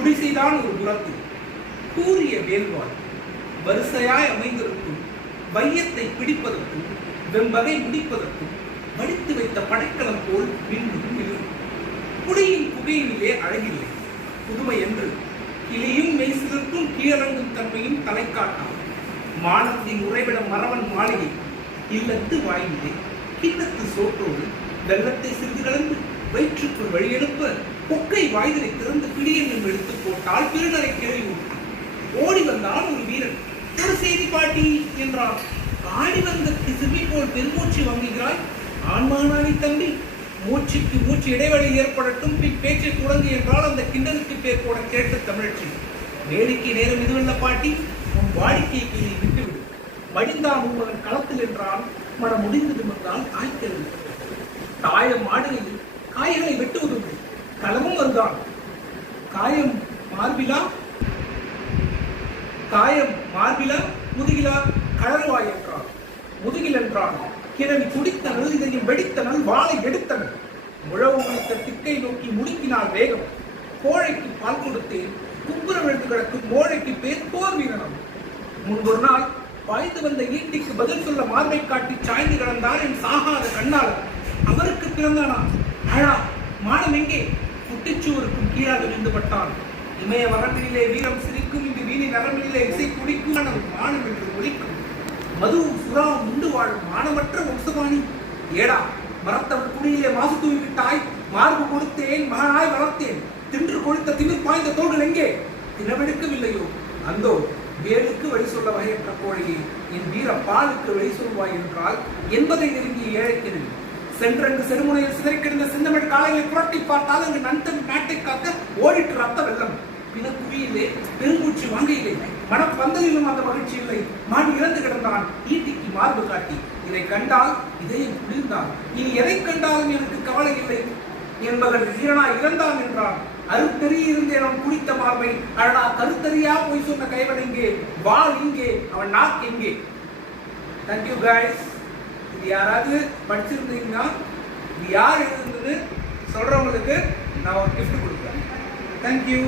குடிசைதான் ஒரு புறத்தில் கூறிய வேல்வாள் வரிசையாய் அமைந்திருக்கும் வையத்தை பிடிப்பதற்கும் வெம்பகை முடிப்பதற்கும் வடித்து வைத்த படைக்கலம் போல் மீண்டும் விழும். குடியின் புகையினிலே அழகில்லை புதுமை என்று கிளியும் மெய்சிலிருக்கும் கீழறங்கும் தன்மையும் தலை காட்டாம். மானத்தின் உறைவிடம் மரவன் மாளிகை இல்லத்து வாயிலே கிண்ணத்து சோற்றோடு வெள்ளத்தை சிறிது கலந்து வயிற்றுக்குள் வழியெழுப்ப கொக்கை வாய்தலை திறந்து பிடியென்னும் எடுத்து போட்டால் பெருநரை கிளறி ஊற்றும். ஓடி வந்தான் ஒரு வீரன். ஒரு செய்தி பாட்டி என்றான். ஆடி வந்த திசுமி போல் பெருமூச்சு வாங்குகிறாய். ஆண்மானானி தம்பி, மூச்சுக்கு மூச்சு இடைவெளி ஏற்படட்டும், பின் பேச்சை தொடங்கு என்றால் அந்த கிண்டலுக்கு பேர் போட கேட்ட தமிழச்சி. வேடிக்கை நேரம் இதுவல்ல பாட்டி, உன் வாடிக்கைக்கு நீ விட்டுவிடு. மடிந்தான் உன் களத்தில் என்றால் மனம் முடிந்தது என்றால் காய்க்கிறது. காயம் ஆடுகையில் காய்களை வெட்டுவதுண்டு. களமும் வந்தான். காயம் மார்பிலா முதுகிலா கழறுவாய் என்றான். முதுகில் என்றான். கிழவி குடித்தனல், இதையும் வெடித்தனல், வாளை எடுத்தனல். முழவு முடித்த திக்கை நோக்கி முடுக்கினால் வேகம். கோழைக்கு பால் கொடுத்தேன், குப்புற விழுந்து கிடக்கும் மோழைக்கு பேர் போர் வீரனம். முன்பொரு நாள் பாய்ந்து வந்த ஈட்டிக்கு பதில் சொல்ல மார்பை காட்டி சாய்ந்து கிடந்தார் என் சாகாத கண்ணாளர். அவருக்கு பிறந்தானா? அழா மானம் எங்கே? குட்டிச்சுவருக்கும் கீழாக விழுந்து பட்டான். இமய வரம்பிலே வீரம் சிரிக்கும், இங்கு வீணி நரம்பிலே இசை குடிக்கும். மானம் என்று ஒழிக்கும். மதுவும் சுறாவும் உண்டு வாழும் மானமற்ற வம்சவாணி. ஏடா மரத்தவள் குடியிலே மாசு தூவி விட்டாய். மார்பு கொடுத்தேன், மகனாய் வளர்த்தேன். தின்று கொழுத்த திமிர் பாய்ந்த தோள்கள் எங்கே? தினவெடுக்கவில்லையோ? அந்தோ வேலுக்கு வழி சொல்ல வகையற்ற கோழையே, என் வீர பாலுக்கு வழி சொல்வாய் என்றால் என்பதை நெருங்கிய ஏழைக்கிறது. சென்றங்கு செருமுனையில் சிதறி கிடந்த சிந்தமிழ் காலையை புரட்டி பார்த்தால் அங்கு நந்தன் நாட்டை காக்க ஓடிட்டு ரத்த வெள்ளம். பிணக்குவியிலே பெருமூச்சு வாங்கையிலே மனப்பந்தலிலும் அந்த மகிழ்ச்சி இல்லை. மான் இறந்து கிடந்தான் ஈட்டிக்கு மார்பு காட்டி. இதை கண்டால் இதயம் குளிர்ந்தான். இனி எதை கண்டாலும் எனக்கு கவலை இல்லை. என் மகன் வீரனாய் இறந்தான் என்றான். அருத்தெறியிருந்தே அவன் குடித்த மார்பை அழடா கருத்தறியா போய் சொன்ன கைவன் எங்கே? வாள் இங்கே, அவன் நாக்கு எங்கே? Thank you guys. இது யாராவது படிச்சிருந்தீங்கன்னா இது யார் எழுதுனது சொல்றவங்களுக்கு நான் ஒரு கிஃப்ட் கொடுக்குறேன். தேங்க்யூ.